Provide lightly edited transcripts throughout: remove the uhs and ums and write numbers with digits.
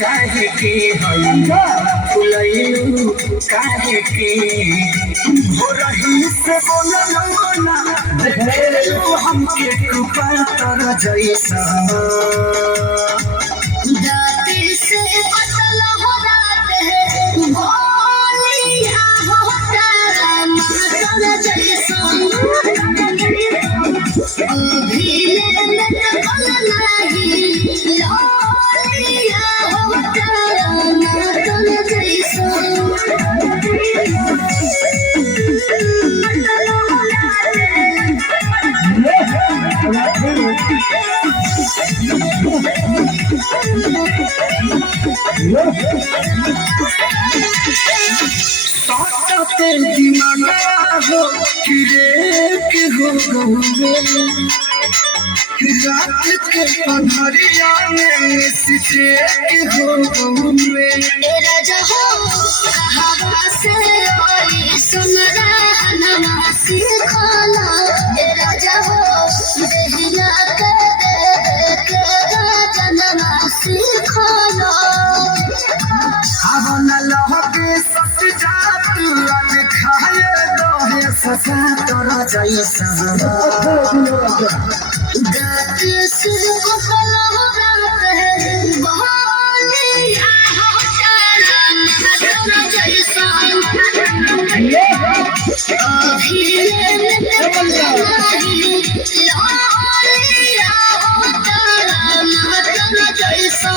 काहे के फुलैलू काहे के हो रही से बोलना देखलू हमके कृपा तर जैसा दाती से बदल हो रात है भोलिया होता मातर जैसा भीले में कल नहीं लोलिया होता मातर जैसा हो कि हो गए रात के पनहरिया में मिसके हो गए राजा हो हवा से आई सुन रहा नमासी खाना राजा हो देहिया के राजा नमासी खाना हवन लहके सच जात अन खाए दोहे ससा तोरा जैसा दात से कपल हो रात है बहालिया होता मातर जैसा भीले में नहीं लोलिया होता मातर जैसा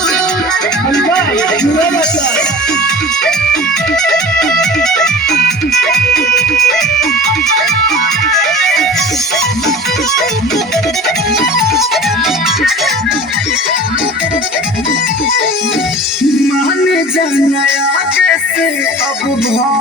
मान जाना आगे से अब